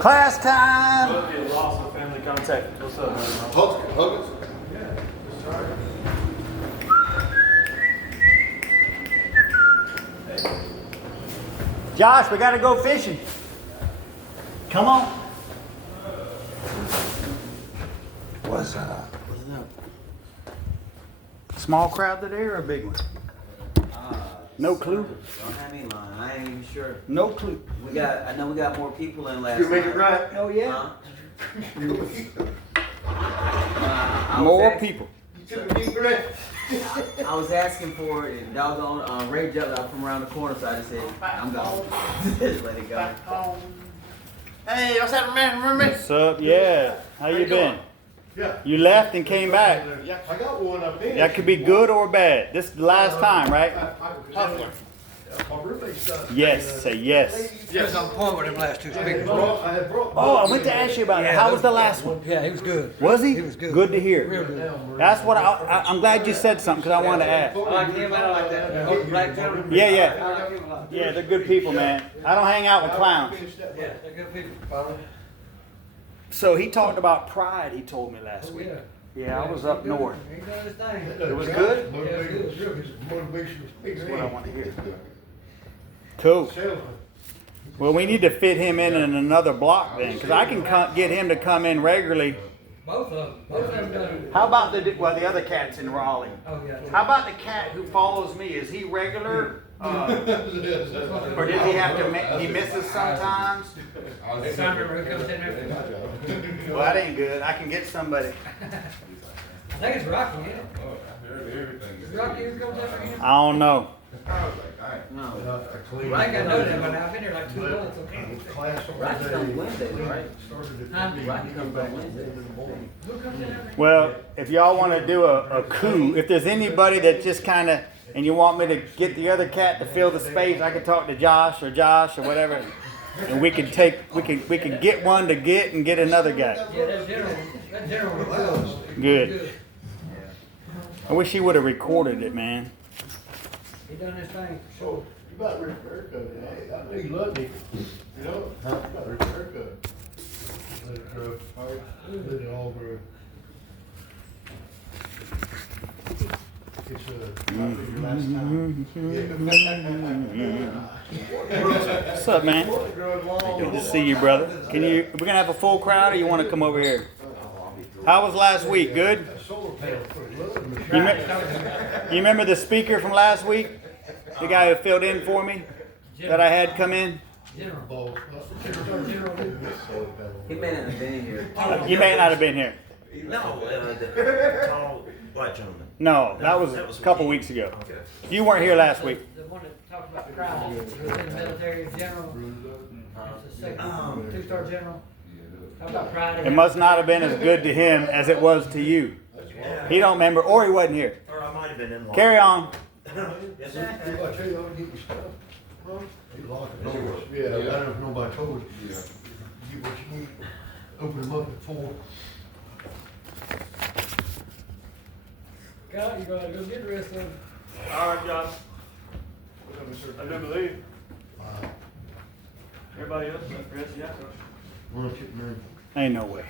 Class time. Loss of family contact. What's up, man? Huggins? Josh, we gotta go fishing. Come on. What's up? Small crowd today or a big one? No clue. Don't have me lying. I ain't even sure. No clue. I know we got more people in last You make night. it right. Oh yeah. Huh? More people. You took a deep breath. I was asking for it, and doggone Ray jumped out from around the corner, so I just said, I'm gone. Just let it go. Hey, what's happening, man? Remember me? What's up? Yeah. How you been? Yeah. You left and came back. Yeah, I got one up there. That could be good or bad. This is the last time, right? Yes. Say yes. Yes, on point with them last two speakers. Oh, I meant to ask you about it. How was the last one? Yeah, he was good. Was he? He was good. Good to hear. Real good. That's what I'm glad you said something because I wanted to ask. I like him, I like that. Black gentleman. Yeah, yeah. I like him a lot. Yeah, they're good people, man. I don't hang out with clowns. Yeah, they're good people. So he talked about pride, he told me last week. Yeah, I was up north. He done his thing. It was good? That's what I want to hear. Cool. Well, we need to fit him in another block then, because I can get him to come in regularly. Both of them done. How about the other cats in Raleigh? Oh, yeah. How about the cat who follows me? Is he regular? Or does he have to? He misses sometimes. Sandra, who comes in there? Well, that ain't good. I can get somebody. I think it's Rocky, isn't it? Is Rocky who comes in there? I don't know. No. I ain't got no name, but I've been there like 2 months. Rocky comes Wednesday, right? Huh? Rocky comes on Wednesday. Who comes in there? Well, if y'all want to do a coup, if there's anybody that just kind of, and you want me to get the other cat to fill the space, I can talk to Josh or whatever, and we can get one to get and get another guy. Yeah, that general was Good. I wish he would have recorded it, man. He done his thing, for sure. You got Rick haircut. I know you love me. You know? You got Rick haircut. Let it grow. Let it all grow. It's your last time. What's up, man? Good to see you, brother. We're gonna have a full crowd, or you want to come over here? How was last week? Good. You remember the speaker from last week? The guy who filled in for me that I had come in? General. He may not have been here. You may not have been here. No, the tall white gentleman. No, that was a couple weeks ago. You weren't here last week. The one that talked about the crowd, he was in the military general. It's the second 2-star general. Talk about pride. It must not have been as good to him as it was to you. He don't remember, or he wasn't here. Or I might have been in line. Carry on. Yes, sir. I tell you, I'm getting your stuff. You lock the doors. Yeah, I don't know if nobody told you. Get what you need. Open them up at 4. God, you gotta go get the rest of them. All right, Josh. I do believe. Everybody else left the rest, yeah. Ain't no way.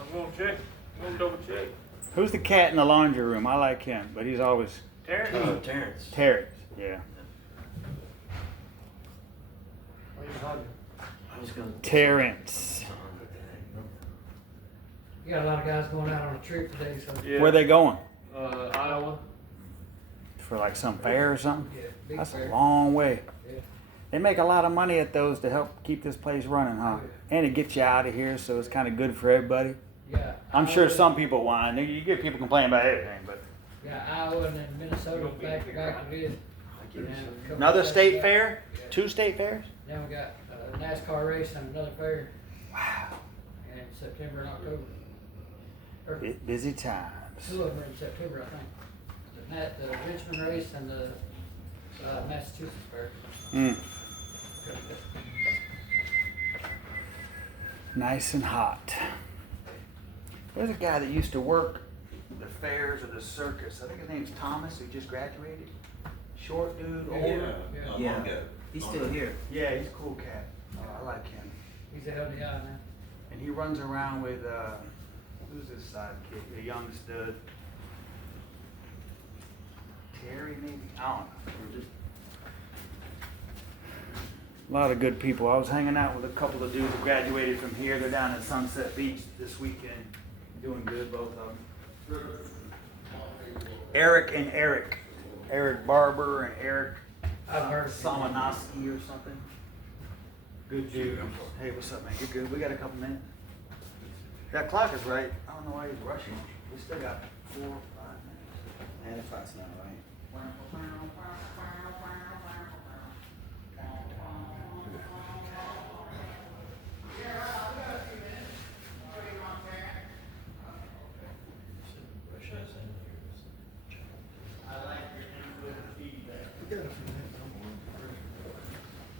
I'm gonna check. I'm gonna double check. Who's the cat in the laundry room? I like him, but he's always Terrence? Terrence. Terrence. Yeah. Why you hiding? I was gonna. Terrence. You got a lot of guys going out on a trip today, so. Yeah. Where they going? Iowa. For like some fair or something? Yeah, big That's a fair. long way. Yeah. They make a lot of money at those to help keep this place running, huh? And it gets you out of here, so it's kind of good for everybody. Yeah. I'm sure Iowa- some people whine. You get people complaining about everything, but Yeah, Iowa and then Minnesota back to back to this. And a couple another of state states fair? back. Yeah. 2 state fairs? Then we got a NASCAR race and another fair Wow. in September and October. Or Busy times. 2 of them are in September, I think. The Richmond race and the Massachusetts fair. Mm. Nice and hot. There's a guy that used to work the fairs or the circus. I think his name's Thomas, who just graduated. Short dude, old. Yeah. He's still here. Yeah, he's a cool cat. I like him. He's a LDI now. And he runs around with, who's his sidekick? The young stud. Terry, maybe? I don't know. A lot of good people. I was hanging out with a couple of dudes who graduated from here. They're down at Sunset Beach this weekend. Doing good, both of them. Eric and Eric. Eric Barber and Eric I've heard of him. Samanowski or something. Good dude. Hey, what's up, man? You're good. We got a couple minutes. That clock is right. I don't know why he's rushing. We still got 4 or 5 minutes. And if that's not right.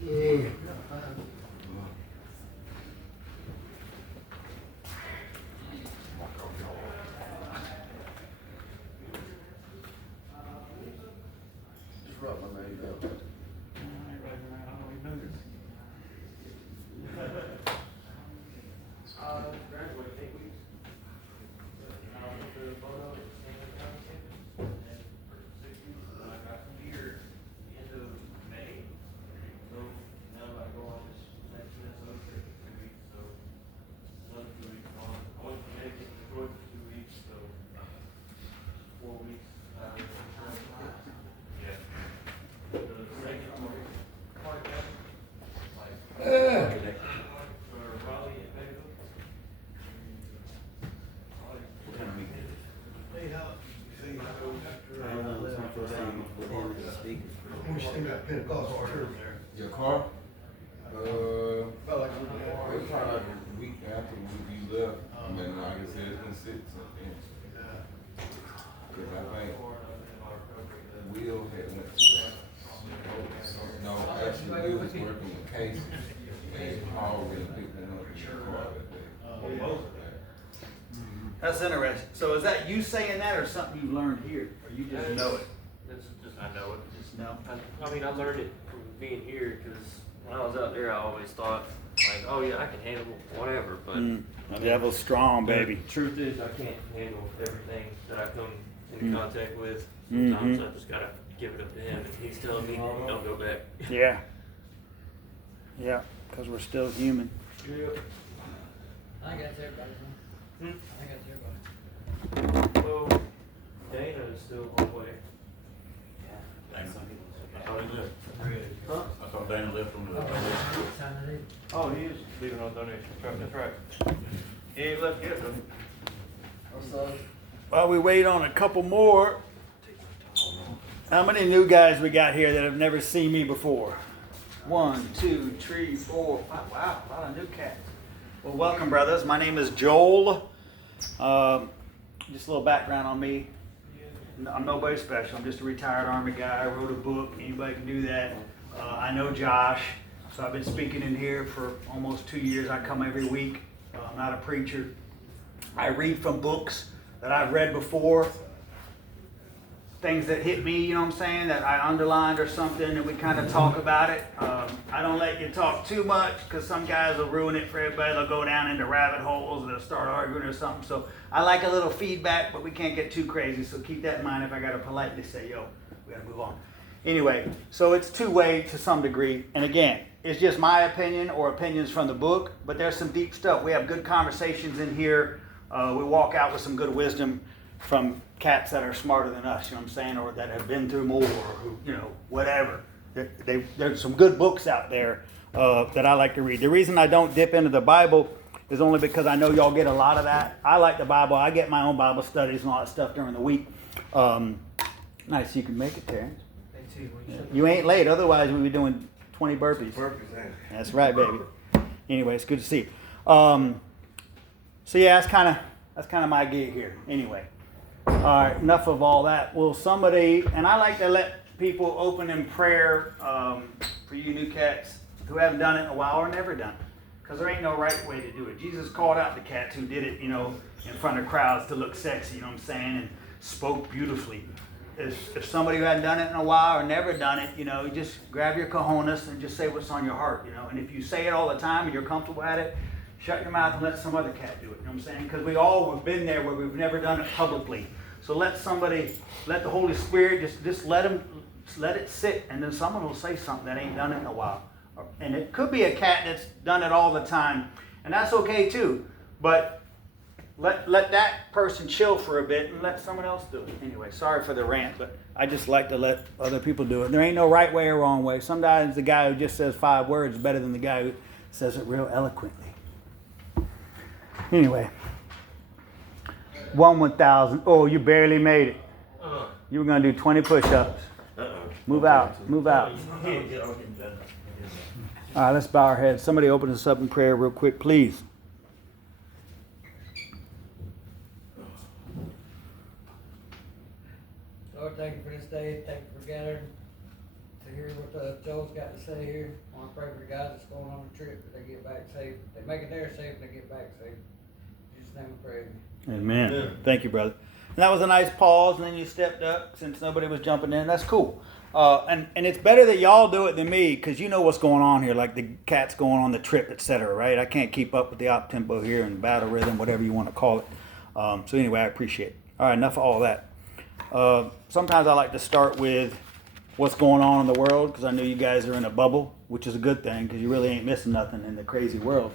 Yeah. Just write my name down. Graduate 8 weeks. I went to the photo and then for 6 weeks, and I got here end of May. So now I go on this next Minnesota trip for 2 weeks, so another 2 weeks on. I went to Connecticut to Detroit for 2 weeks, so 4 weeks. Yeah. The second one, for Raleigh and Fayetteville. What kind of week is it? I don't know. It's my first time with him as a speaker. We still got Pentecostal church there. Your car? Felt like we It were was probably like a week after you left, and then like I said, it's been sitting since then. Cause I think Will had went to, no, actually Will was working with Casey, and Paul really picked him up in the car that day. That's interesting. So is that you saying that or something you learned here? Or you just know it? It's just, I know it. Just know? I mean, I learned it from being here because when I was out there, I always thought, like, oh yeah, I can handle whatever. But The devil's strong, baby. the truth is, I can't handle everything that I come into contact with. Mm-hmm. Sometimes I just gotta give it up to him, and he's telling me, don't go back. Yeah. Yeah, because we're still human. Yep. I think that's everybody, huh? Hmm? I think that's everybody. Well, Dana is still on the way. Huh? I thought Dana left from the. Time to leave. Oh, he is leaving on donation truck. That's right. He ain't left yet, though. While we wait on a couple more, how many new guys we got here that have never seen me before? 1, 2, 3, 4, 5. Wow, a lot of new cats. Well, welcome, brothers. My name is Joel. Just a little background on me. I'm nobody special. I'm just a retired Army guy. I wrote a book. Anybody can do that. I know Josh, so I've been speaking in here for almost 2 years. I come every week. I'm not a preacher. I read from books that I've read before. Things that hit me, you know what I'm saying, that I underlined or something, and we kind of talk about it. I don't let you talk too much because some guys will ruin it for everybody. They'll go down into rabbit holes and they'll start arguing or something. So I like a little feedback, but we can't get too crazy. So keep that in mind if I got to politely say, yo, we got to move on. Anyway, so it's two-way to some degree. And again, it's just my opinion or opinions from the book, but there's some deep stuff. We have good conversations in here. We walk out with some good wisdom from cats that are smarter than us, you know what I'm saying, or that have been through more, or who, you know, whatever. There's some good books out there that I like to read. The reason I don't dip into the Bible is only because I know y'all get a lot of that. I like the Bible. I get my own Bible studies and all that stuff during the week. Nice, you can make it, Terrence. You ain't late, otherwise we'd be doing 20 burpees. That's right, baby. Anyway, it's good to see you. So yeah, that's kind of my gig here. Anyway. All right, enough of all that. Will somebody, and I like to let people open in prayer for you new cats who haven't done it in a while or never done it. Because there ain't no right way to do it. Jesus called out the cats who did it, you know, in front of crowds to look sexy, you know what I'm saying? And spoke beautifully. If somebody who hadn't done it in a while or never done it, you know, you just grab your cojones and just say what's on your heart, you know. And if you say it all the time and you're comfortable at it, shut your mouth and let some other cat do it. You know what I'm saying? Because we all have been there where we've never done it publicly. So let the Holy Spirit just let it sit, and then someone will say something that ain't done it in a while. And it could be a cat that's done it all the time, and that's okay too. But let that person chill for a bit and let someone else do it. Anyway, sorry for the rant, but I just like to let other people do it. There ain't no right way or wrong way. Sometimes the guy who just says 5 words is better than the guy who says it real eloquently. Anyway, 1,000. Oh, you barely made it. You were going to do 20 push-ups. Move out. Move out. All right, let's bow our heads. Somebody open us up in prayer real quick, please. Lord, thank you for this day. Thank you for gathering to hear what Joel's got to say here. I want to pray for the guys that's going on the trip, that they get back safe. They make it there safe, they get back safe. In Jesus' name we pray. Amen. Amen. Thank you, brother. And that was a nice pause, and then you stepped up since nobody was jumping in. That's cool. And it's better that y'all do it than me, because you know what's going on here, like the cats going on the trip, etc. Right? I can't keep up with the op tempo here and battle rhythm, whatever you want to call it. So anyway, I appreciate it. All right, enough of all that. Sometimes I like to start with what's going on in the world, because I know you guys are in a bubble, which is a good thing, because you really ain't missing nothing in the crazy world.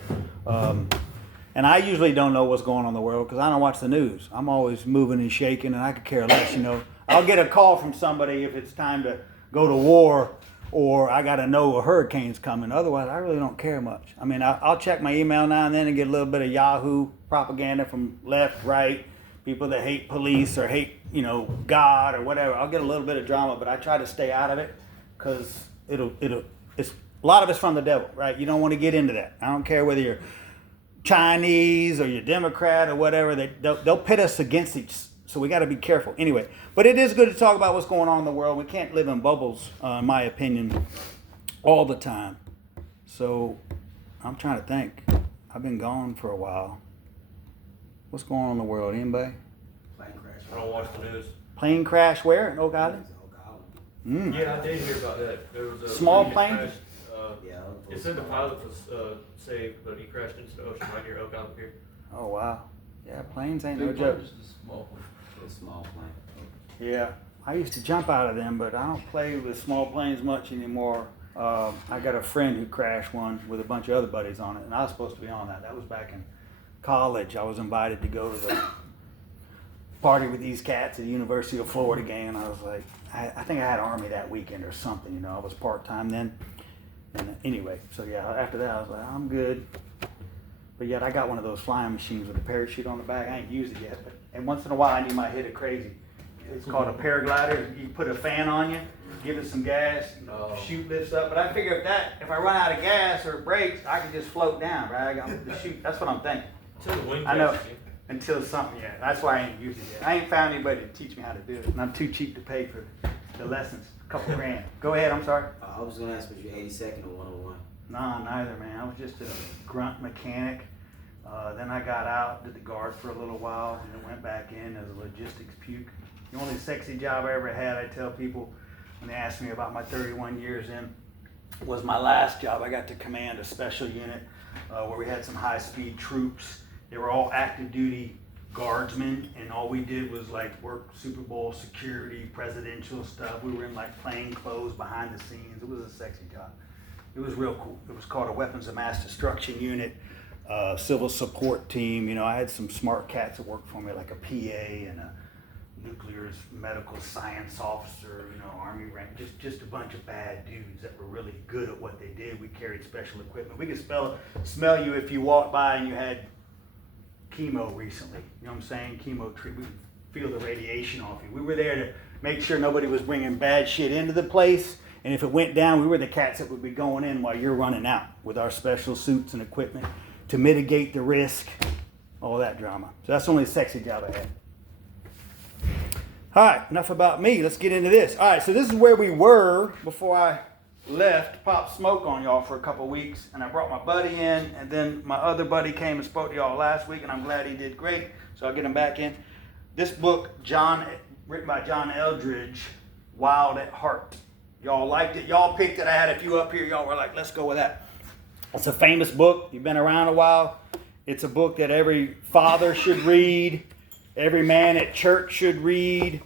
And I usually don't know what's going on in the world because I don't watch the news. I'm always moving and shaking, and I could care less, you know. I'll get a call from somebody if it's time to go to war, or I got to know a hurricane's coming. Otherwise, I really don't care much. I mean, I'll check my email now and then and get a little bit of Yahoo propaganda from left, right, people that hate police or hate, you know, God or whatever. I'll get a little bit of drama, but I try to stay out of it because it's a lot of it's from the devil, right? You don't want to get into that. I don't care whether you're Chinese or you're Democrat or whatever. They'll pit us against each. So we got to be careful. Anyway, but it is good to talk about what's going on in the world. We can't live in bubbles, in my opinion, all the time. So I'm trying to think. I've been gone for a while. What's going on in the world? Anybody? Plane crash. I don't watch the news. Plane crash where? In Oak Island? Yeah, I did hear about that. There was a Small plane that plane? crashed, Yeah. it said the pilot was saved, but he crashed into the ocean right near Oak Island Pier. Oh, wow. Yeah, planes ain't no Big joke. one is the small one. It's a small plane. Yeah, I used to jump out of them, but I don't play with small planes much anymore. I got a friend who crashed one with a bunch of other buddies on it, and I was supposed to be on that. That was back in college. I was invited to go to the party with these cats at the University of Florida game, and I was like, I think I had Army that weekend or something, you know. I was part-time then. And anyway, so yeah, after that, I was like, I'm good. But yet I got one of those flying machines with a parachute on the back. I ain't used it yet, but and once in a while I need my hit it crazy. It's called a paraglider. You put a fan on you, give it some gas, chute lifts up. But I figure if I run out of gas or it breaks, I can just float down, right? I got the chute. That's what I'm thinking. Until the wing I know. crashed, Until something, yeah. That's why I ain't used it yet. I ain't found anybody to teach me how to do it, and I'm too cheap to pay for the lessons. A couple grand. Go ahead. I'm sorry. I was gonna ask, was you 82nd or 101? Nah, neither, man. I was just a grunt mechanic. Then I got out, did the guard for a little while, and then went back in as a logistics puke. The only sexy job I ever had, I tell people when they ask me about my 31 years in, was my last job. I got to command a special unit where we had some high-speed troops. They were all active duty guardsmen, and all we did was like work Super Bowl security, presidential stuff. We were in like plain clothes behind the scenes. It was a sexy job. It was real cool. It was called a weapons of mass destruction unit, civil support team. You know, I had some smart cats that worked for me, like a PA and a nuclear medical science officer, you know, Army rank, just a bunch of bad dudes that were really good at what they did. We carried special equipment. We could smell you if you walked by and you had chemo recently. You know what I'm saying? Chemo treatment. We could feel the radiation off you. We were there to make sure nobody was bringing bad shit into the place. And if it went down, we were the cats that would be going in while you're running out with our special suits and equipment to mitigate the risk, all that drama. So that's the only sexy job I had. All right, enough about me. Let's get into this. All right, so this is where we were before I left, popped smoke on y'all for a couple weeks, and I brought my buddy in, and then my other buddy came and spoke to y'all last week, and I'm glad he did great, so I'll get him back in. this book, written by John Eldridge, Wild at Heart. Y'all liked it. Y'all picked it. I had a few up here. Y'all were like, let's go with that. It's a famous book. You've been around a while. It's a book that every father should read. Every man at church should read.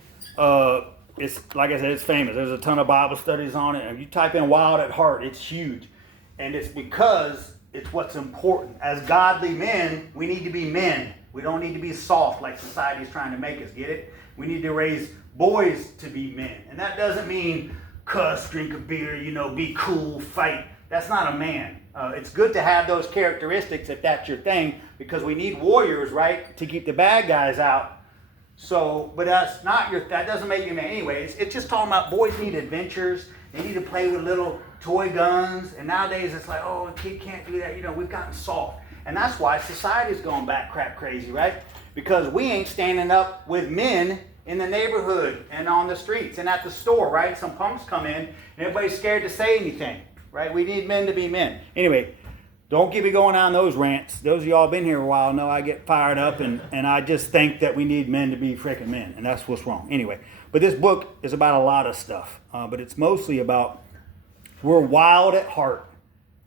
It's like I said, it's famous. There's a ton of Bible studies on it. And if you type in Wild at Heart, it's huge. And it's because it's what's important. As godly men, we need to be men. We don't need to be soft like society's trying to make us. Get it? We need to raise boys to be men. And that doesn't mean cuss, drink a beer, be cool, fight. That's not a man. It's good to have those characteristics if that's your thing, because we need warriors, right, to keep the bad guys out. So, but that doesn't make you a man anyway. It's just talking about boys need adventures. They need to play with little toy guns. And nowadays it's like, oh, a kid can't do that. We've gotten soft. And that's why society's going back crap crazy, right? Because we ain't standing up with men in the neighborhood and on the streets and at the store, right? Some punks come in and everybody's scared to say anything, right? We need men to be men. Anyway, don't get me going on those rants. Those of y'all been here a while know I get fired up and I just think that we need men to be freaking men, and that's what's wrong. Anyway, but this book is about a lot of stuff, but it's mostly about we're wild at heart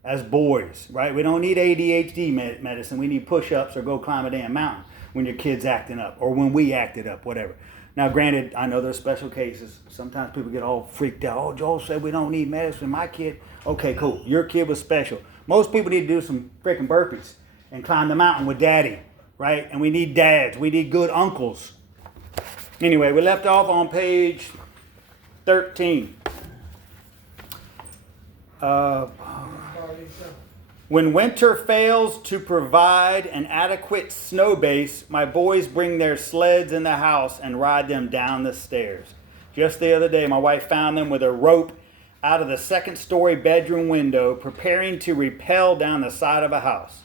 as boys, right? We don't need ADHD medicine. We need push-ups or go climb a damn mountain when your kid's acting up or when we acted up, whatever. Now, granted, I know there's special cases. Sometimes people get all freaked out. Oh, Joel said we don't need medicine. My kid, okay, cool. Your kid was special. Most people need to do some freaking burpees and climb the mountain with daddy, right? And we need dads. We need good uncles. Anyway, we left off on page 13. When winter fails to provide an adequate snow base, my boys bring their sleds in the house and ride them down the stairs. Just the other day, my wife found them with a rope out of the second-story bedroom window, preparing to rappel down the side of a house.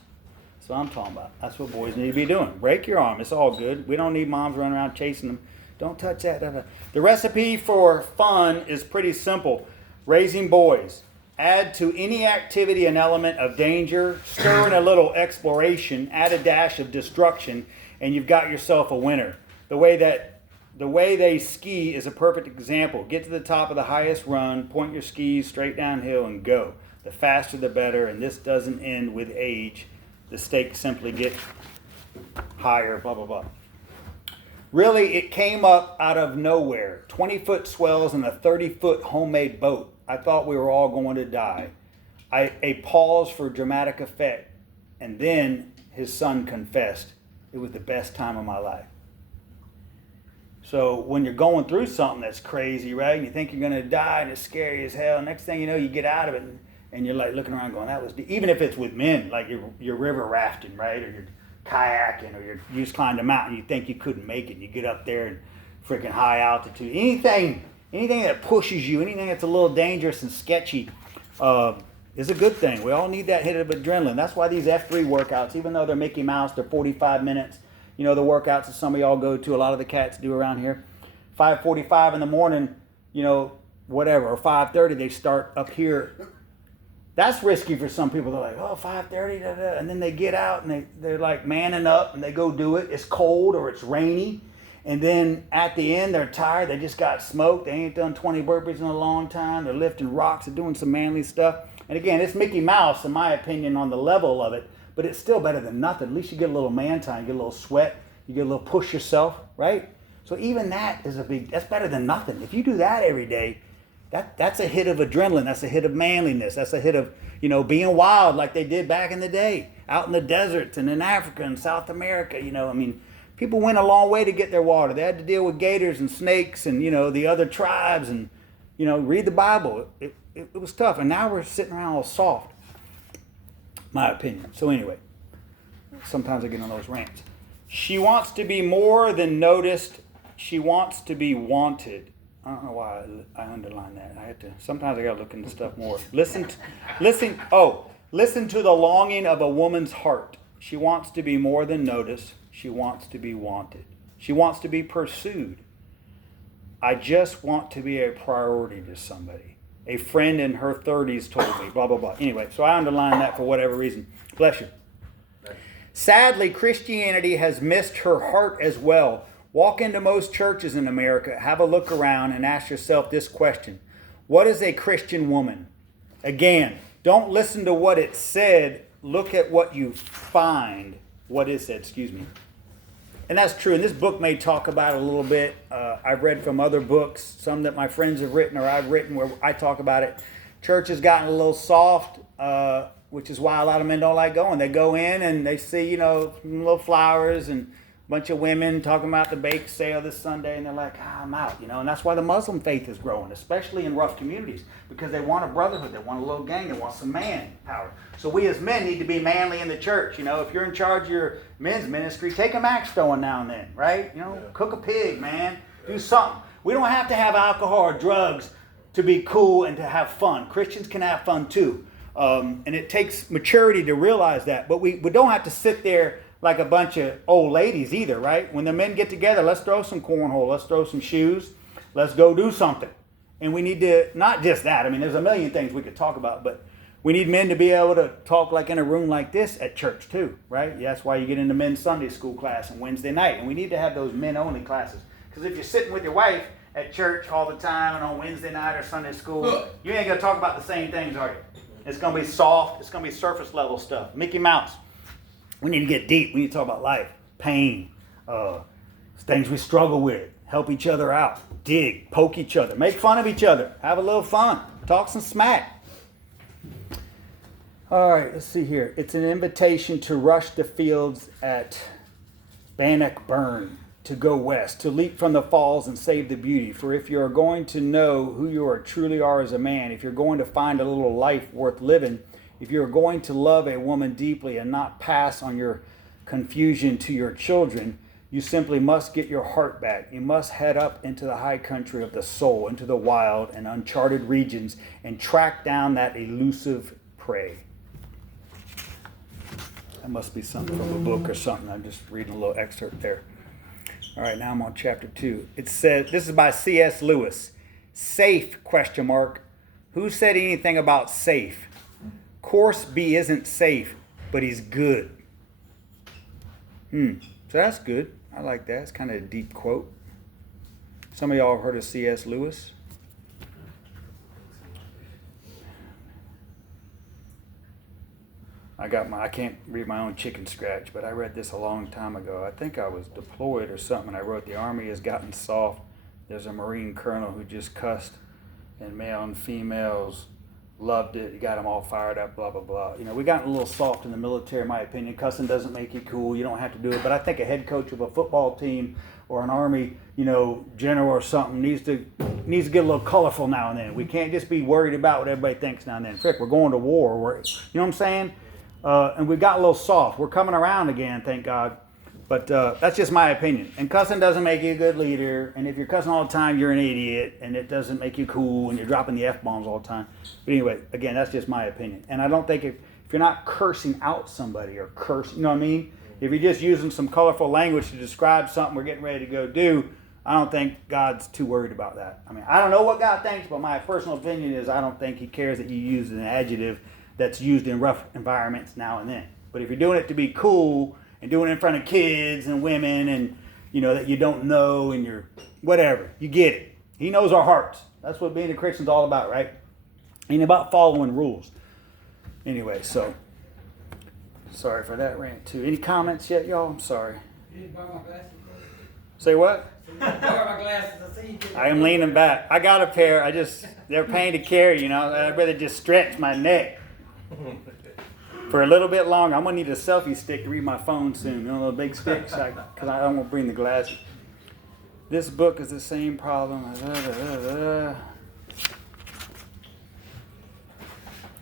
That's what I'm talking about. That's what boys need to be doing. Break your arm. It's all good. We don't need moms running around chasing them. Don't touch that. The recipe for fun is pretty simple. Raising boys. Add to any activity an element of danger, stir in a little exploration, add a dash of destruction, and you've got yourself a winner. The way they ski is a perfect example. Get to the top of the highest run, point your skis straight downhill, and go. The faster the better, and this doesn't end with age. The stakes simply get higher, blah, blah, blah. Really, it came up out of nowhere. 20-foot swells and a 30-foot homemade boat. I thought we were all going to die. A pause for dramatic effect. And then his son confessed, it was the best time of my life. So when you're going through something that's crazy, right, and you think you're going to die and it's scary as hell, next thing you know, you get out of it and you're like looking around going, that was deep. Even if it's with men, like you're river rafting, right, or you're kayaking, or you just climbed a mountain, you think you couldn't make it, you get up there and freaking high altitude. Anything that pushes you, anything that's a little dangerous and sketchy is a good thing. We all need that hit of adrenaline. That's why these F3 workouts, even though they're Mickey Mouse, they're 45 minutes. The workouts that some of y'all go to, a lot of the cats do around here. 5:45 in the morning, whatever, or 5:30, they start up here. That's risky for some people. They're like, oh, 5:30, and then they get out and they're like manning up and they go do it. It's cold or it's rainy. And then at the end, they're tired. They just got smoked. They ain't done 20 burpees in a long time. They're lifting rocks. They're doing some manly stuff. And again, it's Mickey Mouse, in my opinion, on the level of it. But it's still better than nothing. At least you get a little man time. You get a little sweat. You get a little push yourself, right? So even that is that's better than nothing. If you do that every day, that's a hit of adrenaline. That's a hit of manliness. That's a hit of, being wild like they did back in the day. Out in the deserts and in Africa and South America, people went a long way to get their water. They had to deal with gators and snakes and, the other tribes and, read the Bible. It was tough. And now we're sitting around all soft, my opinion. So anyway, sometimes I get on those rants. She wants to be more than noticed. She wants to be wanted. I don't know why I underline that. Sometimes I got to look into stuff more. Listen to the longing of a woman's heart. She wants to be more than noticed. She wants to be wanted. She wants to be pursued. I just want to be a priority to somebody. A friend in her 30s told me, blah, blah, blah. Anyway, so I underlined that for whatever reason. Bless you. Sadly, Christianity has missed her heart as well. Walk into most churches in America, have a look around, and ask yourself this question. What is a Christian woman? Again, don't listen to what it said. Look at what you find. What is said, excuse me. And that's true. And this book may talk about it a little bit. I've read from other books, some that my friends have written or I've written where I talk about it. Church has gotten a little soft, which is why a lot of men don't like going. They go in and they see, little flowers and a bunch of women talking about the bake sale this Sunday, and they're like, I'm out, And that's why the Muslim faith is growing, especially in rough communities, because they want a brotherhood, they want a little gang, they want some man power. So we as men need to be manly in the church. If you're in charge of your men's ministry, take a max throwing now and then, right? Cook a pig, man. Do something. We don't have to have alcohol or drugs to be cool and to have fun. Christians can have fun too. And it takes maturity to realize that. But we don't have to sit there like a bunch of old ladies either, right? When the men get together, let's throw some cornhole, let's throw some shoes, let's go do something. And we need to, not just that, there's a million things we could talk about, but we need men to be able to talk like in a room like this at church too, right? That's why you get into men's Sunday school class on Wednesday night. And we need to have those men-only classes. Because if you're sitting with your wife at church all the time and on Wednesday night or Sunday school, you ain't going to talk about the same things, are you? It's going to be soft. It's going to be surface level stuff. Mickey Mouse. We need to get deep. We need to talk about life, pain, things we struggle with, help each other out, dig, poke each other, make fun of each other, have a little fun, talk some smack. All right, let's see here. It's an invitation to rush the fields at Bannockburn, to go west, to leap from the falls and save the beauty. For if you are going to know who you truly are as a man, if you're going to find a little life worth living, if you're going to love a woman deeply and not pass on your confusion to your children, you simply must get your heart back. You must head up into the high country of the soul, into the wild and uncharted regions, and track down that elusive prey. That must be something from a book or something. I'm just reading a little excerpt there. All right, now I'm on chapter 2. It says, this is by C.S. Lewis. Safe, ? Who said anything about safe? Course B isn't safe, but he's good. So that's good. I like that. It's kind of a deep quote. Some of y'all have heard of C.S. Lewis. I can't read my own chicken scratch, but I read this a long time ago. I think I was deployed or something. I wrote, the Army has gotten soft. There's a Marine colonel who just cussed, and male and females loved it. He got them all fired up, blah, blah, blah. We gotten a little soft in the military, in my opinion. Cussing doesn't make you cool. You don't have to do it. But I think a head coach of a football team or an Army, general or something needs to get a little colorful now and then. We can't just be worried about what everybody thinks now and then. Frick, we're going to war. You know what I'm saying? And we got a little soft. We're coming around again, thank God. But that's just my opinion. And cussing doesn't make you a good leader. And if you're cussing all the time, you're an idiot. And it doesn't make you cool. And you're dropping the F-bombs all the time. But anyway, again, that's just my opinion. And I don't think if you're not cursing out somebody or cursing, you know what I mean? If you're just using some colorful language to describe something we're getting ready to go do, I don't think God's too worried about that. I don't know what God thinks, but my personal opinion is I don't think he cares that you use an adjective that's used in rough environments now and then. But if you're doing it to be cool and doing it in front of kids and women and, that you don't know and you're whatever, you get it. He knows our hearts. That's what being a Christian's all about, right? Ain't about following rules. Anyway, so sorry for that rant too. Any comments yet, y'all? I'm sorry. You didn't borrow my glasses? Say what? You didn't borrow my glasses. I see you did. I am leaning back. I got a pair. They're a pain to carry, I'd rather just stretch my neck for a little bit longer. I'm going to need a selfie stick to read my phone soon. The big sticks, because I don't want to bring the glasses. This book is the same problem.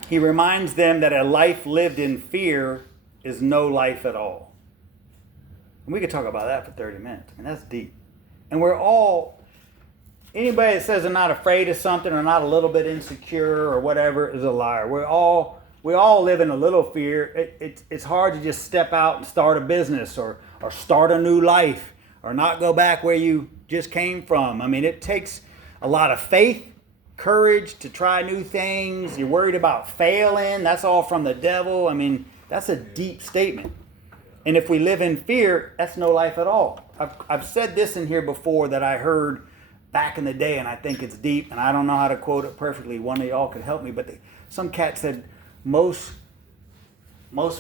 He reminds them that a life lived in fear is no life at all. And we could talk about that for 30 minutes. That's deep. And anybody that says they're not afraid of something or not a little bit insecure or whatever is a liar. We all live in a little fear. It's hard to just step out and start a business or start a new life or not go back where you just came from. It takes a lot of faith, courage to try new things. You're worried about failing. That's all from the devil. That's a deep statement. And if we live in fear, that's no life at all. I've said this in here before that I heard back in the day, and I think it's deep, and I don't know how to quote it perfectly. One of y'all could help me, but some cat said most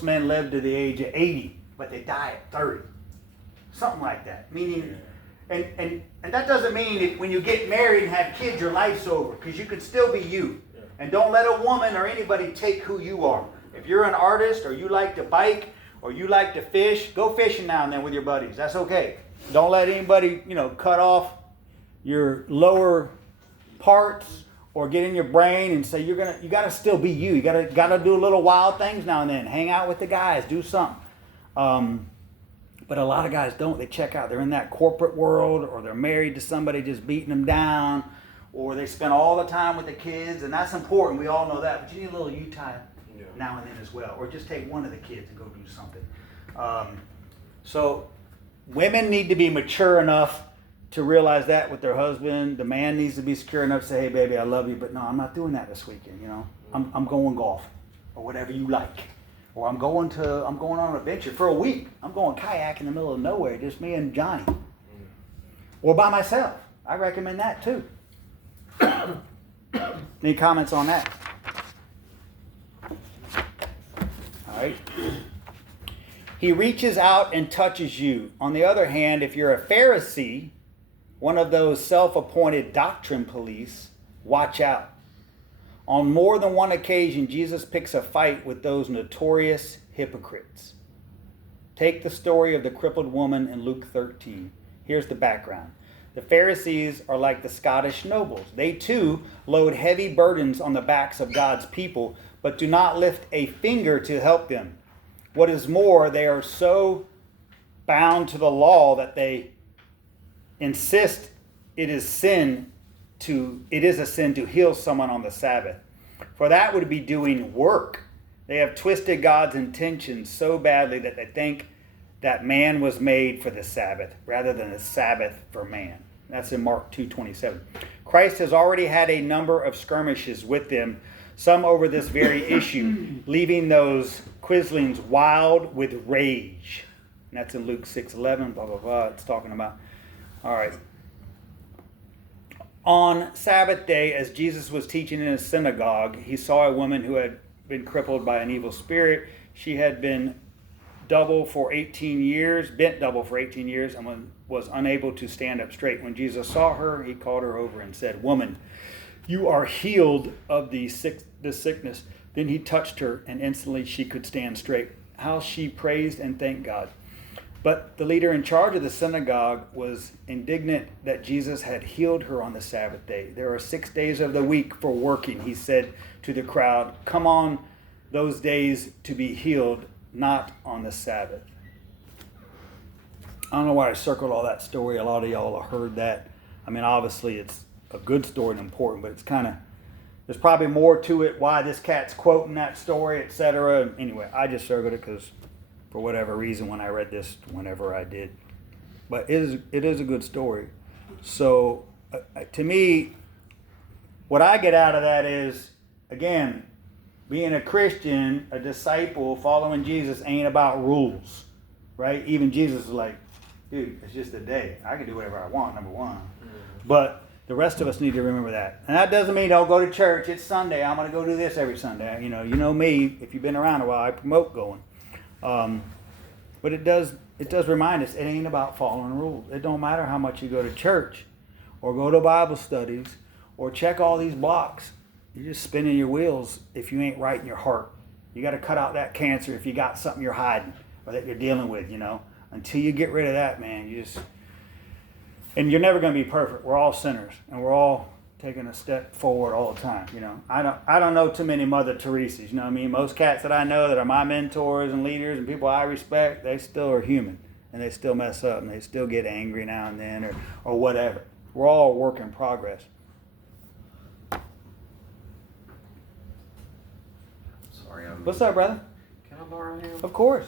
men live to the age of 80, but they die at 30. Something like that. Meaning, and that doesn't mean that when you get married and have kids, your life's over, because you can still be you. And don't let a woman or anybody take who you are. If you're an artist, or you like to bike, or you like to fish, go fishing now and then with your buddies. That's okay. Don't let anybody, cut off your lower parts or get in your brain and say you got to still be you. You got to do a little wild things now and then. Hang out with the guys, do something. But a lot of guys don't. They check out. They're in that corporate world, or they're married to somebody just beating them down, or they spend all the time with the kids, and that's important. We all know that. But you need a little you time now and then as well, or just take one of the kids and go do something. So women need to be mature enough to realize that with their husband. The man needs to be secure enough to say, hey, baby, I love you, but no, I'm not doing that this weekend, I'm going golf, or whatever you like. Or I'm going on an adventure for a week. I'm going kayak in the middle of nowhere, just me and Johnny. Or by myself. I recommend that too. Any comments on that? All right. He reaches out and touches you. On the other hand, if you're a Pharisee, one of those self-appointed doctrine police, watch out. On more than one occasion, Jesus picks a fight with those notorious hypocrites. Take the story of the crippled woman in Luke 13. Here's the background. The Pharisees are like the Scottish nobles. They too load heavy burdens on the backs of God's people, but do not lift a finger to help them. What is more, they are so bound to the law that they insist it is a sin to heal someone on the Sabbath. For that would be doing work. They have twisted God's intentions so badly that they think that man was made for the Sabbath rather than the Sabbath for man. That's in Mark 2:27. Christ has already had a number of skirmishes with them, some over this very issue, leaving those quislings wild with rage. And that's in Luke 6:11, blah, blah, blah. It's talking about. All right. On Sabbath day, as Jesus was teaching in a synagogue, he saw a woman who had been crippled by an evil spirit. She had been bent double for 18 years, and was unable to stand up straight. When Jesus saw her, he called her over and said, "Woman, you are healed of this sickness." Then he touched her, and instantly she could stand straight. How she praised and thanked God. But the leader in charge of the synagogue was indignant that Jesus had healed her on the Sabbath day. There are 6 days of the week for working, he said to the crowd. Come on those days to be healed, not on the Sabbath. I don't know why I circled all that story. A lot of y'all have heard that. I mean, obviously it's a good story and important, but it's kind of, there's probably more to it, why this cat's quoting that story, etc. Anyway, I just circled it because for whatever reason when I read this, whenever I did. But it is a good story. So to me, what I get out of that is, again, being a Christian, a disciple, following Jesus ain't about rules, right? Even Jesus is like, dude, it's just a day. I can do whatever I want, number one. But the rest of us need to remember that. And that doesn't mean don't go to church. It's Sunday. I'm going to go do this every Sunday. You know me. If you've been around a while, I promote going. But it does remind us it ain't about following rules. It don't matter how much you go to church or go to Bible studies or check all these blocks. You're just spinning your wheels if you ain't right in your heart. You got to cut out that cancer if you got something you're hiding or that you're dealing with, Until you get rid of that, man, and you're never going to be perfect. We're all sinners, and we're all taking a step forward all the time, I don't know too many Mother Teresas, you know what I mean? Most cats that I know that are my mentors and leaders and people I respect, they still are human, and they still mess up, and they still get angry now and then, or whatever. We're all a work in progress. Sorry, What's up, brother? Can I borrow him? Of course.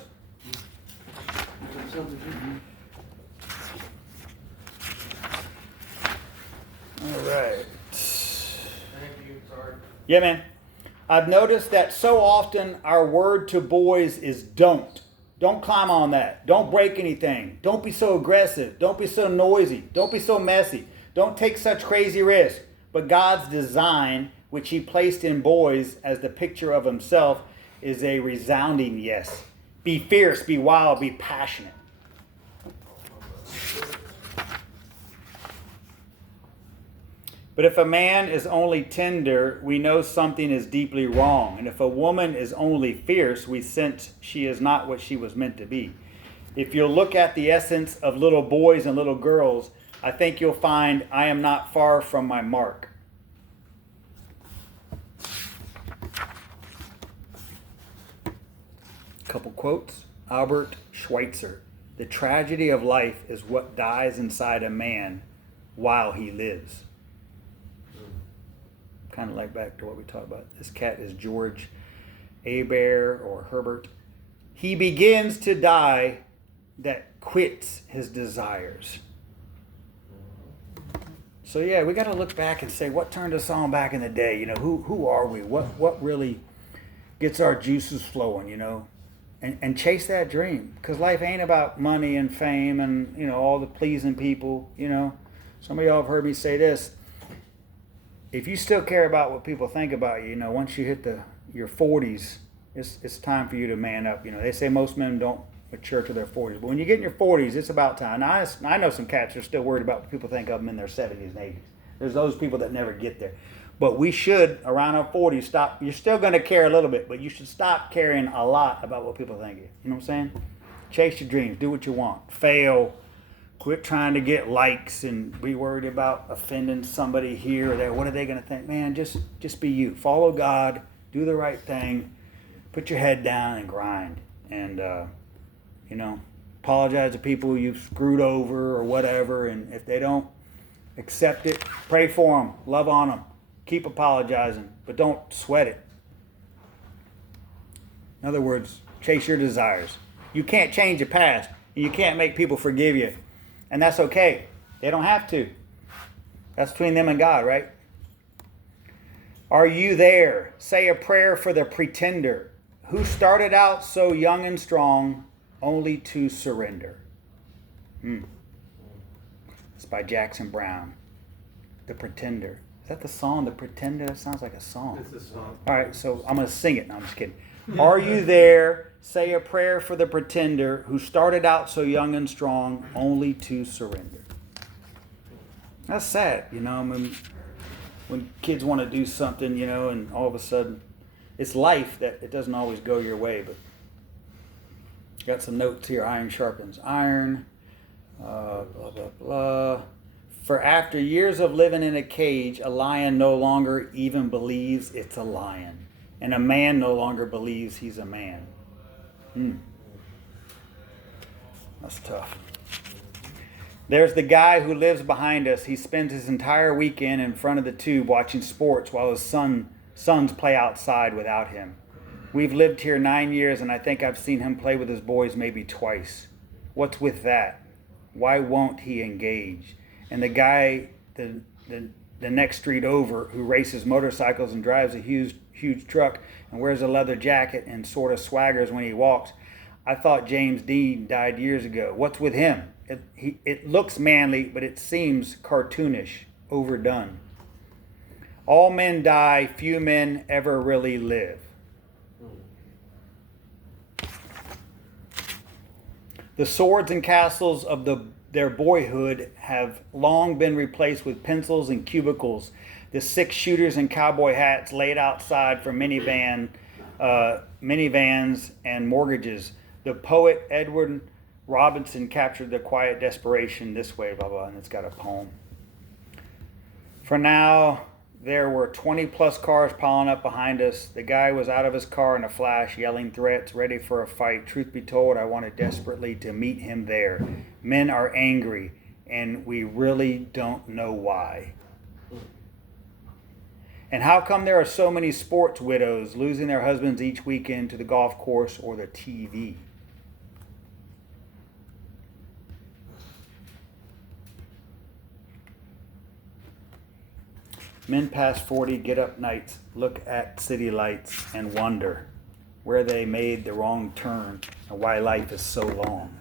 All right. Thank you, sorry. Yeah, man. I've noticed that so often our word to boys is don't. Don't climb on that. Don't break anything. Don't be so aggressive. Don't be so noisy. Don't be so messy. Don't take such crazy risks. But God's design, which he placed in boys as the picture of himself, is a resounding yes. Be fierce, be wild, be passionate. But if a man is only tender, we know something is deeply wrong. And if a woman is only fierce, we sense she is not what she was meant to be. If you'll look at the essence of little boys and little girls, I think you'll find I am not far from my mark. Couple quotes. Albert Schweitzer. The tragedy of life is what dies inside a man while he lives. Kind of like back to what we talked about. This cat is George Hebert or Herbert. He begins to die that quits his desires. So yeah, we got to look back and say, what turned us on back in the day? You know, who are we? What really gets our juices flowing? You know, and chase that dream, because life ain't about money and fame and, you know, all the pleasing people. You know, some of y'all have heard me say this. If you still care about what people think about you, you know, once you hit your 40s, it's time for you to man up. You know, they say most men don't mature to their 40s, but when you get in your 40s, it's about time. Now, I know some cats are still worried about what people think of them in their 70s and 80s. There's those people that never get there. But we should, around our 40s, stop. You're still going to care a little bit, but you should stop caring a lot about what people think of you. You know what I'm saying? Chase your dreams. Do what you want. Fail. Quit trying to get likes and be worried about offending somebody here or there. What are they going to think? Man, just be you. Follow God. Do the right thing. Put your head down and grind. And, you know, apologize to people you've screwed over or whatever. And if they don't accept it, pray for them. Love on them. Keep apologizing. But don't sweat it. In other words, chase your desires. You can't change the past. And you can't make people forgive you. And that's okay. They don't have to. That's between them and God, right? Are you there? Say a prayer for the pretender who started out so young and strong only to surrender. It's by Jackson Brown. The Pretender. Is that the song, The Pretender? That sounds like a song. It's a song. All right, so I'm going to sing it. No, I'm just kidding. Are you there? Say a prayer for the pretender who started out so young and strong only to surrender. That's sad, you know. I mean, when kids want to do something, you know, and all of a sudden, it's life that it doesn't always go your way. But got some notes here. Iron sharpens iron. Blah, blah, blah. For after years of living in a cage, a lion no longer even believes it's a lion. And a man no longer believes he's a man. That's tough. There's the guy who lives behind us. He spends his entire weekend in front of the tube watching sports while his sons play outside without him. We've lived here 9 years, and I think I've seen him play with his boys maybe twice. What's with that? Why won't he engage? And the guy the next street over who races motorcycles and drives a huge truck and wears a leather jacket and sort of swaggers when he walks. I thought James Dean died years ago. What's with him? It looks manly, but it seems cartoonish, overdone. All men die, few men ever really live. The swords and castles of their boyhood have long been replaced with pencils and cubicles. The 6-shooters and cowboy hats laid outside for minivans and mortgages. The poet Edward Robinson captured the quiet desperation this way, blah, blah, and it's got a poem. For now, there were 20 plus cars piling up behind us. The guy was out of his car in a flash, yelling threats, ready for a fight. Truth be told, I wanted desperately to meet him there. Men are angry, and we really don't know why. And how come there are so many sports widows losing their husbands each weekend to the golf course or the TV? Men past 40 get up nights, look at city lights, and wonder where they made the wrong turn and why life is so long.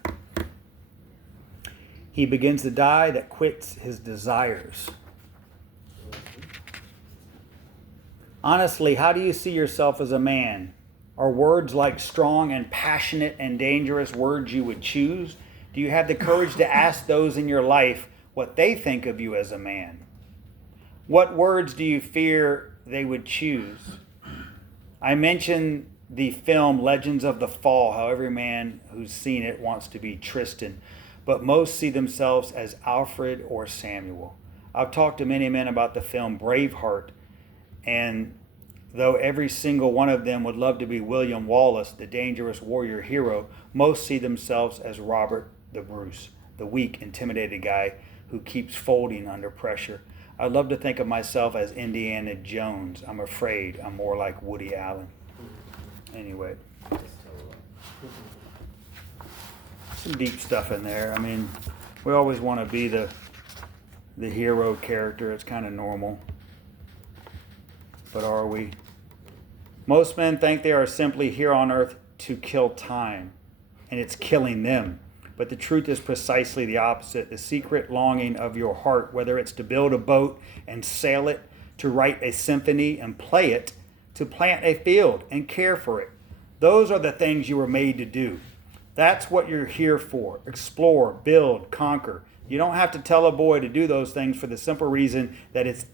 He begins to die that quits his desires. Honestly, how do you see yourself as a man? Are words like strong and passionate and dangerous words you would choose? Do you have the courage to ask those in your life what they think of you as a man? What words do you fear they would choose? I mentioned the film Legends of the Fall, how every man who's seen it wants to be Tristan, but most see themselves as Alfred or Samuel. I've talked to many men about the film Braveheart, and though every single one of them would love to be William Wallace, the dangerous warrior hero, most see themselves as Robert the Bruce, the weak, intimidated guy who keeps folding under pressure. I'd love to think of myself as Indiana Jones. I'm afraid I'm more like Woody Allen. Anyway. Some deep stuff in there. I mean, we always want to be the hero character. It's kind of normal. But are we? Most men think they are simply here on earth to kill time, and it's killing them. But the truth is precisely the opposite. The secret longing of your heart, whether it's to build a boat and sail it, to write a symphony and play it, to plant a field and care for it. Those are the things you were made to do. That's what you're here for. Explore, build, conquer. You don't have to tell a boy to do those things for the simple reason that it's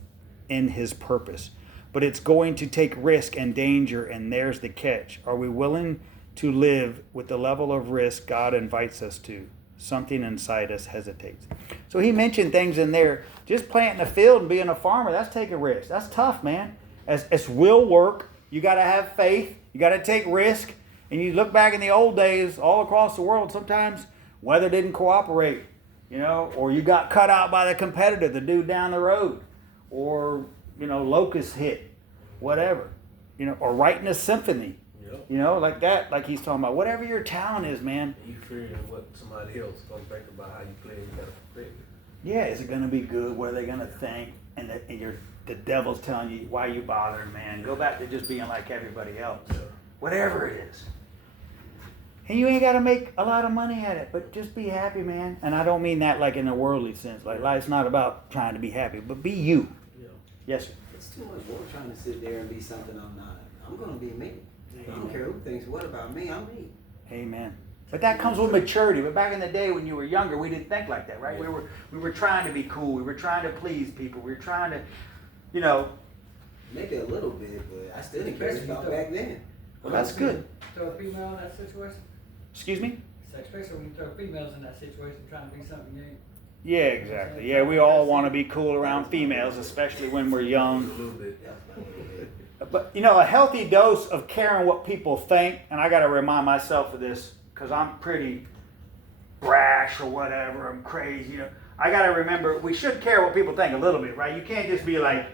in his purpose. But it's going to take risk and danger, and there's the catch. Are we willing to live with the level of risk God invites us to? Something inside us hesitates. So he mentioned things in there. Just planting a field and being a farmer, that's taking risk. That's tough, man. It's real work. You got to have faith. You got to take risk. And you look back in the old days, all across the world, sometimes weather didn't cooperate, or you got cut out by the competitor, the dude down the road, or, locusts hit, whatever, or writing a symphony, like that, like he's talking about. Whatever your talent is, man. You fearing what somebody else gonna think about how you play, you gotta prepare. Yeah, is it going to be good? What are they going to think? And the devil's telling you, why you bothering, man? Go back to just being like everybody else. Whatever it is. And you ain't got to make a lot of money at it, but just be happy, man. And I don't mean that like in a worldly sense. Like life's not about trying to be happy, but be you. Yeah. Yes, sir. It's too much work trying to sit there and be something I'm not. I'm gonna be me. I don't care who thinks what about me. I'm me. Amen. But that comes with maturity. But back in the day when you were younger, we didn't think like that, right? Yeah. We were trying to be cool. We were trying to please people. We were trying to, Maybe a little bit, but I still didn't care about back then. Well, that's good. Throw a female in that situation? Excuse me? Especially when you throw females in that situation trying to be something you ain't. Yeah, exactly. Yeah, we all want to be cool around females, especially when we're A young. little bit. But, a healthy dose of caring what people think, and I got to remind myself of this because I'm pretty brash or whatever, I'm crazy. I got to remember we should care what people think a little bit, right? You can't just be like,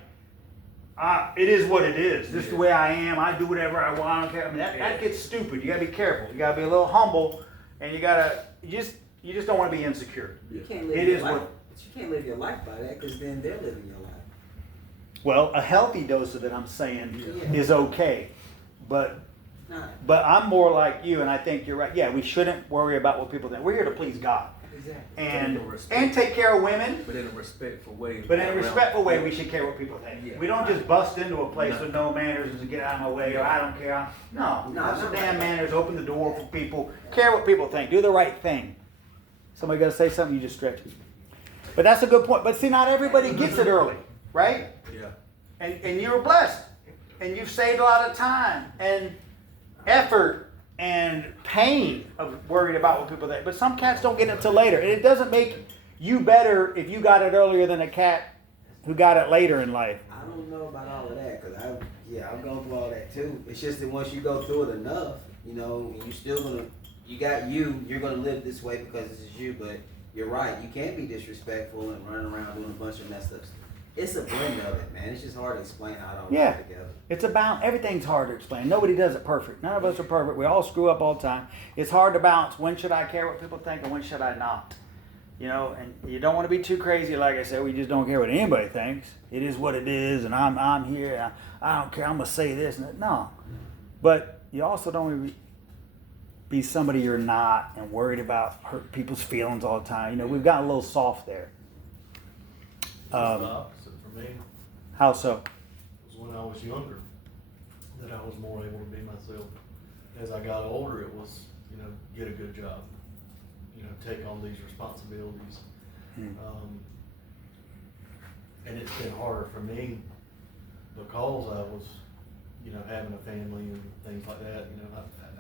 it is what it is. This is the way I am. I do whatever I want. I don't care. I mean, that gets stupid. You got to be careful. You got to be a little humble, and you just don't want to be insecure. You can't live It your is life, what- but you can't live your life by that because then they're living your life. Well, a healthy dose of it, I'm saying, Yeah. is okay. But I'm more like you, and I think you're right. Yeah, we shouldn't worry about what people think. We're here to please God. Exactly. And take care of women. But in a respectful way. But in a respectful way, we should care what people think. Yeah. We don't just bust into a place with no manners and get out of my way, or I don't care. No, have some damn manners. Open the door for people. Care what people think. Do the right thing. Somebody got to say something, you just stretch it. But that's a good point. But see, not everybody gets it early, right? Yeah. And you're blessed. And you've saved a lot of time and effort and pain of worrying about what people think. But some cats don't get it until later. And it doesn't make you better if you got it earlier than a cat who got it later in life. I don't know about all of that because I've gone through all that too. It's just that once you go through it enough, and you're still you're gonna live this way because this is you. But you're right, you can't be disrespectful and running around doing a bunch of messed up stuff. It's a blend of it, man. It's just hard to explain how it all Yeah. goes together. It's about, everything's hard to explain. Nobody does it perfect. None of us are perfect. We all screw up all the time. It's hard to balance. When should I care what people think and when should I not? And you don't want to be too crazy. Like I said, we just don't care what anybody thinks. It is what it is, and I'm here. I don't care. I'm going to say this. No. But you also don't be somebody you're not and worried about hurt people's feelings all the time. You know, we've gotten a little soft there. It's the opposite for me. How so? Was when I was younger that I was more able to be myself. As I got older, it was, you know, get a good job, you know, take on these responsibilities. And it's been harder for me because I was, you know, having a family and things like that. You know,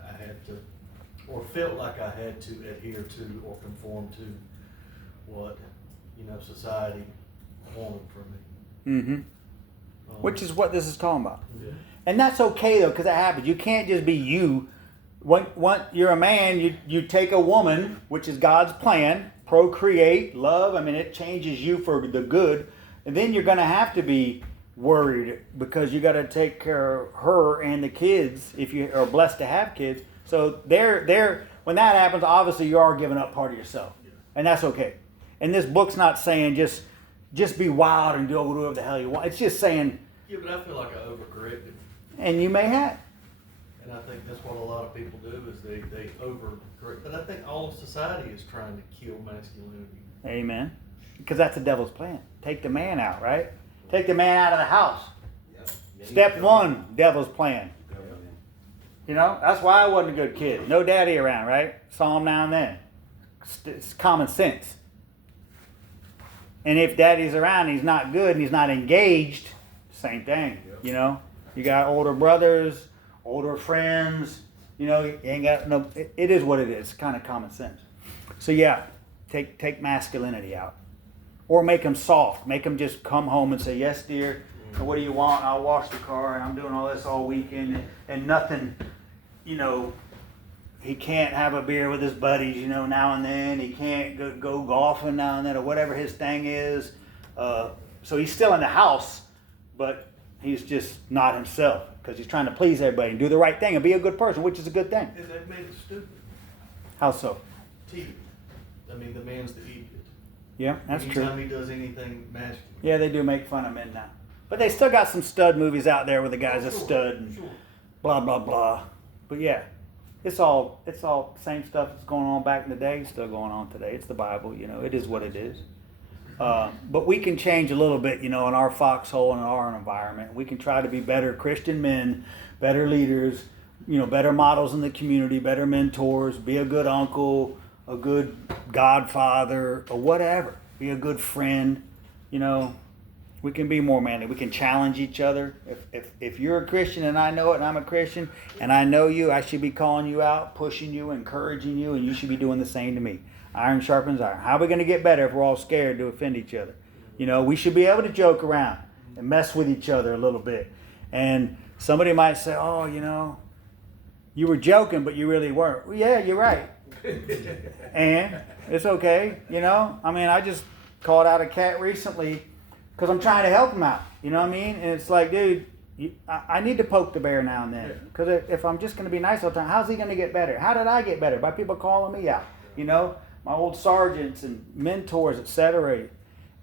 I had to, or felt like I had to adhere to or conform to what, you know, society wanted from me. Mm-hmm. Which is what this is talking about. Yeah. And that's okay though, because it happens. You can't just be you. When you're a man, you take a woman, which is God's plan, procreate, love. I mean, it changes you for the good. And then you're going to have to be worried because you got to take care of her and the kids if you are blessed to have kids. So when that happens, obviously you are giving up part of yourself, and that's okay. And this book's not saying just be wild and do whatever the hell you want. It's just saying. Yeah, but I feel like I overcorrected. And you may have. And I think that's what a lot of people do is they overcorrect. But I think all of society is trying to kill masculinity. Amen. Because that's the devil's plan. Take the man out, right? Take the man out of the house. Yep. Step one, devil's plan. You know, that's why I wasn't a good kid. No daddy around, right? Saw him now and then. It's common sense. And if daddy's around and he's not good and he's not engaged, same thing. You know, you got older brothers, older friends. You know, you ain't got no. It is what it is. Kind of common sense. So yeah, take masculinity out, or make them soft. Make them just come home and say, "Yes, dear. What do you want? I'll wash the car, and I'm doing all this all weekend, and nothing." You know, he can't have a beer with his buddies, you know, now and then. He can't go golfing now and then, or whatever his thing is. So he's still in the house, but he's just not himself because he's trying to please everybody and do the right thing and be a good person, which is a good thing. And they've made it stupid. How so? T. I mean, the man's the idiot. Yeah, that's Anytime true. he does anything masculine. Yeah, they do make fun of men now. But they still got some stud movies out there where the guy's a Sure, stud and sure. blah, blah, blah. But yeah, it's all same stuff that's going on back in the day, still going on today. It's the Bible, you know, it is what it is. But we can change a little bit, you know, in our foxhole and our environment. We can try to be better Christian men, better leaders, you know, better models in the community, better mentors, be a good uncle, a good godfather, or whatever. Be a good friend, you know. We can be more manly. We can challenge each other. If you're a Christian and I know it and I'm a Christian and I know you, I should be calling you out, pushing you, encouraging you, and you should be doing the same to me. Iron sharpens iron. How are we going to get better if we're all scared to offend each other? You know, we should be able to joke around and mess with each other a little bit. And somebody might say, oh, you know, you were joking, but you really weren't. Well, yeah, you're right. And it's okay, you know. I mean, I just called out a cat recently because I'm trying to help him out. You know what I mean? And it's like, dude, I need to poke the bear now and then. Because if I'm just going to be nice all the time, how's he going to get better? How did I get better? By people calling me out. You know, my old sergeants and mentors, etc.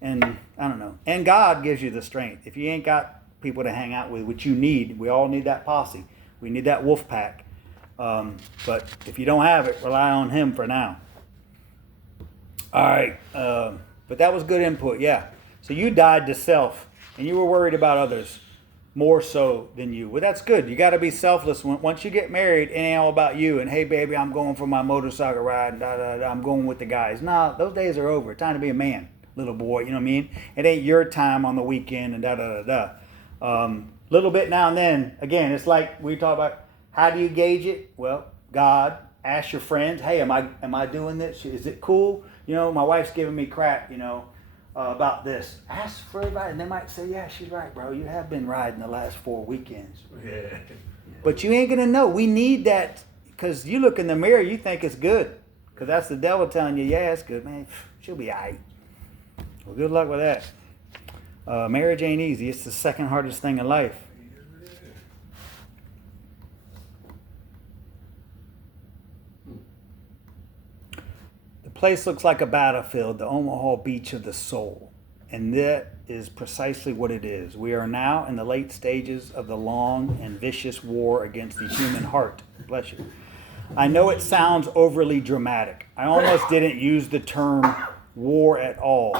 And I don't know. And God gives you the strength. If you ain't got people to hang out with, which you need, we all need that posse. We need that wolf pack. But if you don't have it, rely on Him for now. All right. But that was good input, yeah. So you died to self, and you were worried about others more so than you. Well, that's good. You got to be selfless. Once you get married, it ain't all about you. And, hey, baby, I'm going for my motorcycle ride. And I'm going with the guys. No, those days are over. Time to be a man, little boy. You know what I mean? It ain't your time on the weekend and little bit now and then. Again, it's like we talk about, how do you gauge it? Well, God. Ask your friends, hey, am I doing this? Is it cool? You know, my wife's giving me crap, you know, about this. Ask for everybody, and they might say, yeah, she's right, bro. You have been riding the last 4 weekends. Yeah. But you ain't going to know. We need that, because you look in the mirror, you think it's good. Because that's the devil telling you, yeah, it's good, man. She'll be all right. Well, good luck with that. Marriage ain't easy. It's the second hardest thing in life. Place looks like a battlefield, the Omaha beach of the soul. And that is precisely what it is. We are now in the late stages of the long and vicious war against the human heart. Bless you. I know it sounds overly dramatic. I almost didn't use the term war at all,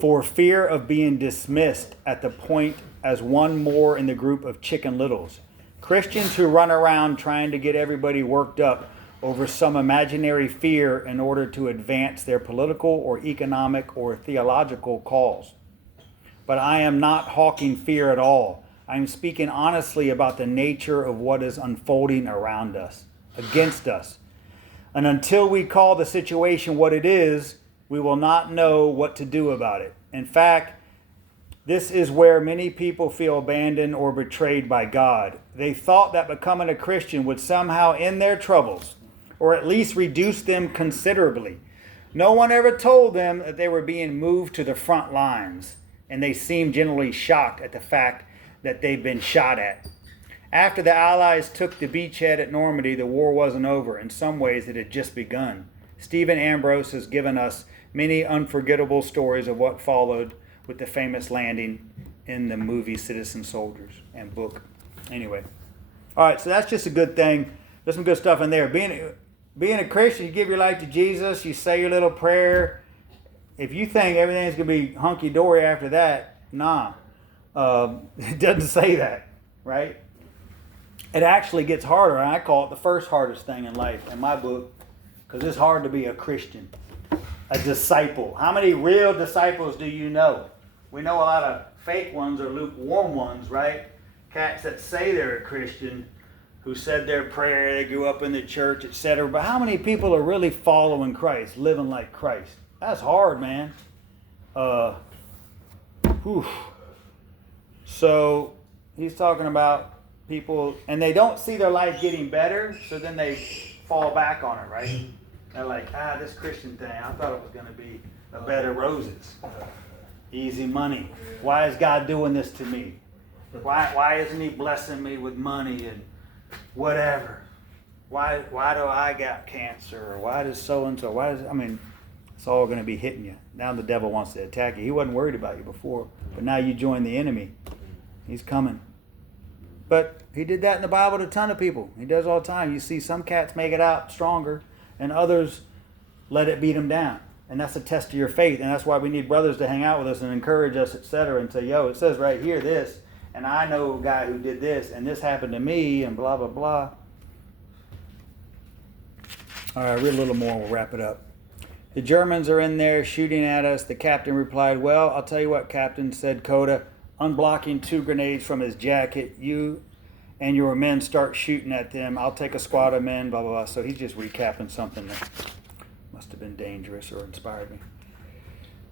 for fear of being dismissed at the point as one more in the group of Chicken Littles. Christians who run around trying to get everybody worked up over some imaginary fear in order to advance their political or economic or theological cause. But I am not hawking fear at all. I am speaking honestly about the nature of what is unfolding around us, against us. And until we call the situation what it is, we will not know what to do about it. In fact, this is where many people feel abandoned or betrayed by God. They thought that becoming a Christian would somehow end their troubles, or at least reduce them considerably. No one ever told them that they were being moved to the front lines, and they seemed generally shocked at the fact that they'd been shot at. After the Allies took the beachhead at Normandy, the war wasn't over. In some ways, it had just begun. Stephen Ambrose has given us many unforgettable stories of what followed with the famous landing in the movie Citizen Soldiers and book. Anyway. All right, so that's just a good thing. There's some good stuff in there. Being a Christian, you give your life to Jesus, you say your little prayer. If you think everything's going to be hunky-dory after that, nah. It doesn't say that, right? It actually gets harder. I call it the first hardest thing in life in my book, because it's hard to be a Christian, a disciple. How many real disciples do you know? We know a lot of fake ones or lukewarm ones, right? Cats that say they're a Christian, who said their prayer, they grew up in the church, etc. But how many people are really following Christ, living like Christ? That's hard, man. So he's talking about people, and they don't see their life getting better, so then they fall back on it, right? They're like, this Christian thing, I thought it was going to be a bed of roses. Easy money. Why is God doing this to me? Why isn't he blessing me with money and whatever? Why do I got cancer? Or why does so-and-so? It's all going to be hitting you. Now the devil wants to attack you. He wasn't worried about you before, but now you join the enemy. He's coming. But he did that in the Bible to a ton of people. He does all the time. You see some cats make it out stronger, and others let it beat them down. And that's a test of your faith. And that's why we need brothers to hang out with us and encourage us, etc. And say, it says right here this, and I know a guy who did this, and this happened to me, and blah, blah, blah. All right, read a little more, we'll wrap it up. The Germans are in there shooting at us. The captain replied, well, I'll tell you what, Captain, said Coda, unblocking 2 grenades from his jacket. You and your men start shooting at them. I'll take a squad of men, blah, blah, blah. So he's just recapping something that must have been dangerous or inspired me.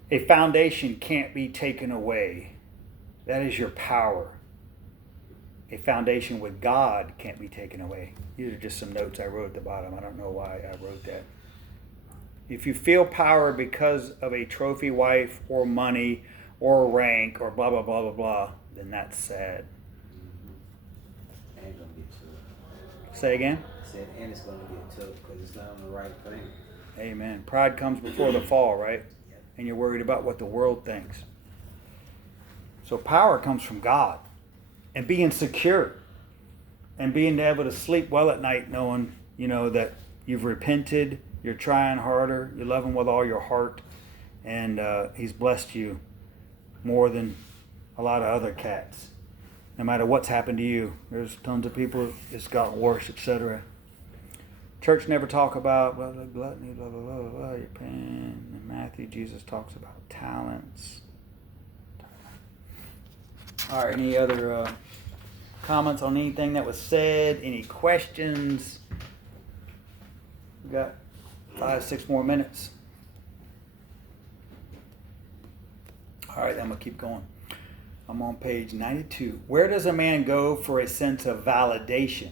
A foundation can't be taken away. That is your power. A foundation with God can't be taken away. These are just some notes I wrote at the bottom. I don't know why I wrote that. If you feel power because of a trophy wife or money or rank or blah, blah, blah, blah, blah, then that's sad. And gonna get tough. Say again? I said, and it's gonna get tough because it's not on the right thing. Amen. Pride comes before the fall, right? And you're worried about what the world thinks. So power comes from God. And being secure. And being able to sleep well at night knowing, that you've repented, you're trying harder, you love him with all your heart, and he's blessed you more than a lot of other cats. No matter what's happened to you, there's tons of people it's gotten worse, etc. Church never talk about the gluttony, blah, blah, blah, blah, blah, your pain. In Matthew, Jesus talks about talents. All right, any other comments on anything that was said? Any questions? We got 5-6 more minutes. All right, I'm going to keep going. I'm on page 92. Where does a man go for a sense of validation?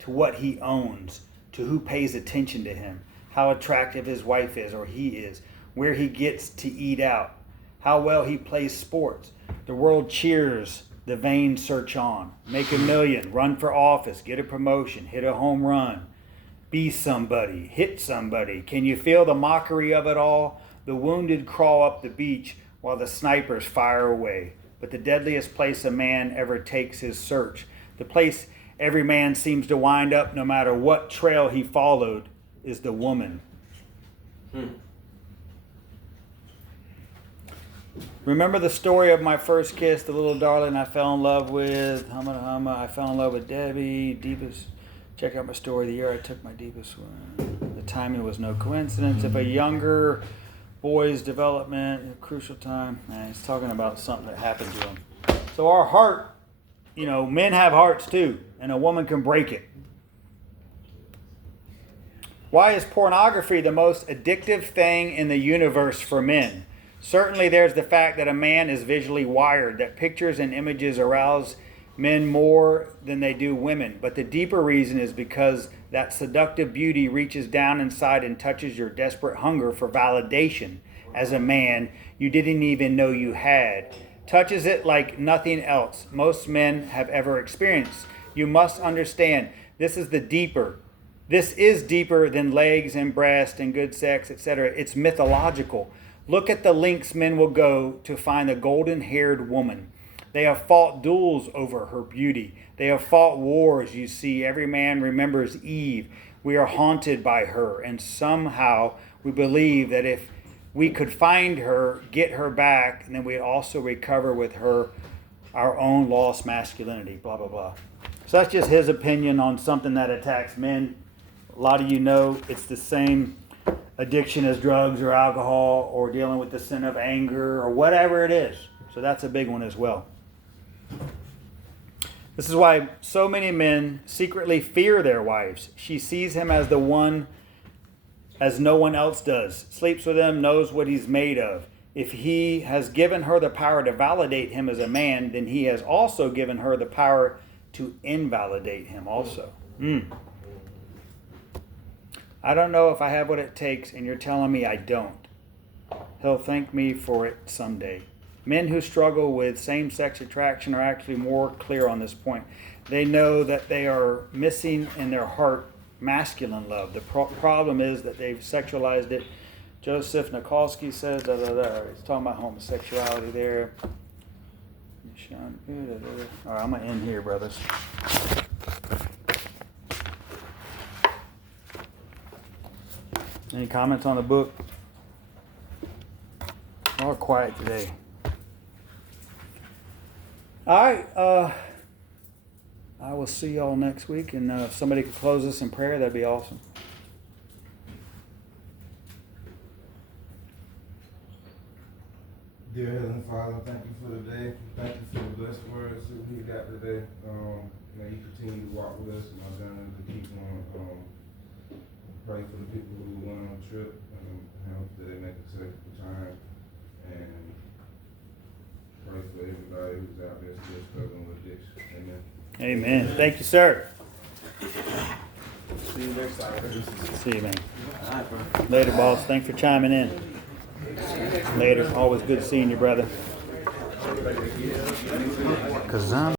To what he owns, to who pays attention to him, how attractive his wife is or he is, where he gets to eat out, how well he plays sports. The world cheers, the vain search on. Make $1 million, run for office, get a promotion, hit a home run, be somebody, hit somebody. Can you feel the mockery of it all? The wounded crawl up the beach while the snipers fire away. But the deadliest place a man ever takes his search, the place every man seems to wind up, no matter what trail he followed, is the woman. Remember the story of my first kiss, the little darling I fell in love with? Humma, I fell in love with Debbie. Deepest. Check out my story. The year I took my deepest one. The timing was no coincidence. If a younger boy's development, a crucial time. He's talking about something that happened to him. So our heart, men have hearts too, and a woman can break it. Why is pornography the most addictive thing in the universe for men? Certainly there's the fact that a man is visually wired, that pictures and images arouse men more than they do women. But the deeper reason is because that seductive beauty reaches down inside and touches your desperate hunger for validation as a man you didn't even know you had. Touches it like nothing else most men have ever experienced. You must understand, this is deeper than legs and breast and good sex, etc. It's mythological. Look at the lengths men will go to find a golden-haired woman. They have fought duels over her beauty. They have fought wars, you see. Every man remembers Eve. We are haunted by her, and somehow we believe that if we could find her, get her back, and then we'd also recover with her our own lost masculinity, blah, blah, blah. So that's just his opinion on something that attacks men. A lot of you know it's the same addiction as drugs or alcohol or dealing with the sin of anger or whatever it is. So that's a big one as well. This is why so many men secretly fear their wives. She sees him as the one as no one else does. Sleeps with him, knows what he's made of. If he has given her the power to validate him as a man, then he has also given her the power to invalidate him also. I don't know if I have what it takes, and you're telling me I don't. He'll thank me for it someday. Men who struggle with same-sex attraction are actually more clear on this point. They know that they are missing in their heart masculine love. The problem is that they've sexualized it. Joseph Nikolsky says, He's talking about homosexuality there. All right, I'm going to end here, brothers. Any comments on the book? All quiet today. All right. I will see y'all next week, and if somebody could close us in prayer, that'd be awesome. Dear Heavenly Father, thank you for the day. Thank you for the blessed words that we got today. You continue to walk with us in our journey to keep on. Pray for the people who went on the trip and help that they make a safe return. And pray for everybody who's out there still struggling with addiction. Amen. Amen. Thank you, sir. See you next time. See you, man. Later, boss. Thanks for chiming in. Later. Always good seeing you, brother. 'Cause I'm